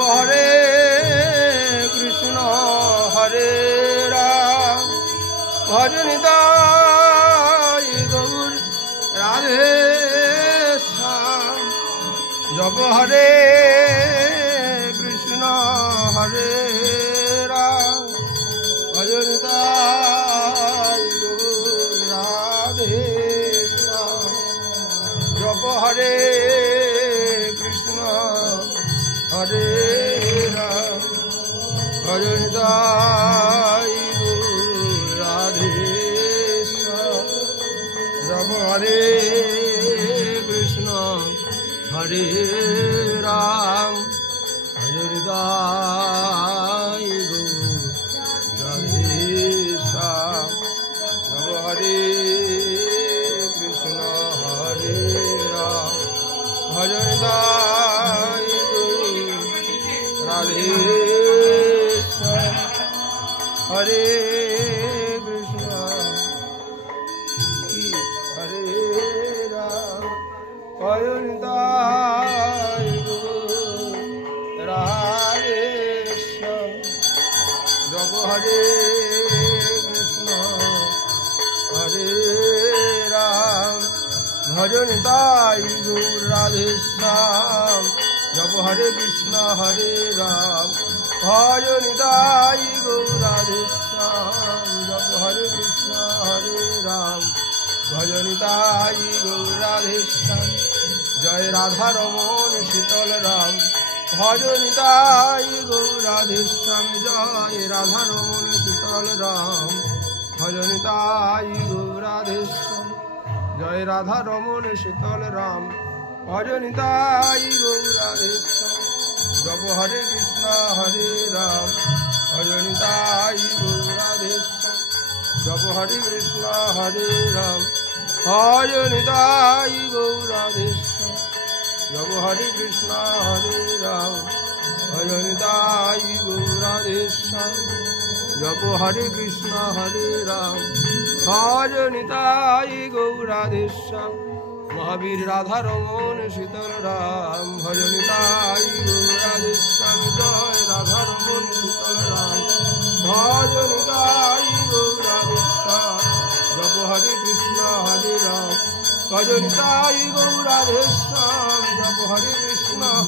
হরে কৃষ্ণ হরে রাম। ভজন তাই গৌর রাধে জপ হরে কৃষ্ণ হরে রাম। ভজন তাই গৌর রাধে জপ হরে হরে রাম গৌর রাধে জপ হরে কৃষ্ণ, হরে রাম হরে দাই গৌর রাধে শ্যাম জপ হরে কৃষ্ণ, হরে রাম ভজন দাই গৌর রাধে হরে কৃষ্ণ। হরে রাম গৌর রাধে জপ হরে কৃষ্ণ, হরে রাম, ভজন তাই গৌর রাধে শ্যাম। জপ হরে কৃষ্ণ হরে রাম। ভজন তাই গৌর রাধে শ্যাম জপ হরে কৃষ্ণ হরে রাম। ভজন তাই গৌর রাধে শ্যাম জয় রাধা রমন শীতল রাম। ভজন তাই গৌর রাধে শ্যাম জয় রাধা রমন শীতল রাম। ভজন তাই গৌর রাধে শ্যাম জয় রাধা রমন শীতল রাম। ভজন তাই গৌর জপ হরে কৃষ্ণ, হরে রাম। ভজন তাই গৌর রাধে শ্যাম জপ হরে কৃষ্ণ, হরে রাম। ভজন তাই গৌর রাধে জপ হরে কৃষ্ণ, হরে রাম। ভজন তাই গৌর রাধে জপ হরে কৃষ্ণ, হরে রাম। ভজন তাই গৌর রাধে শ্যাম মহাবীর রাধা রমন, শীতল রাম, ভজন তাই গৌর রাধে রমন, শীতল রাম। ভজন তাই গৌর রাধে শ্যাম জপ হরে কৃষ্ণ, হরে রাম। ভজন তাই গৌর রাধে শ্যাম জপ হরে কৃষ্ণ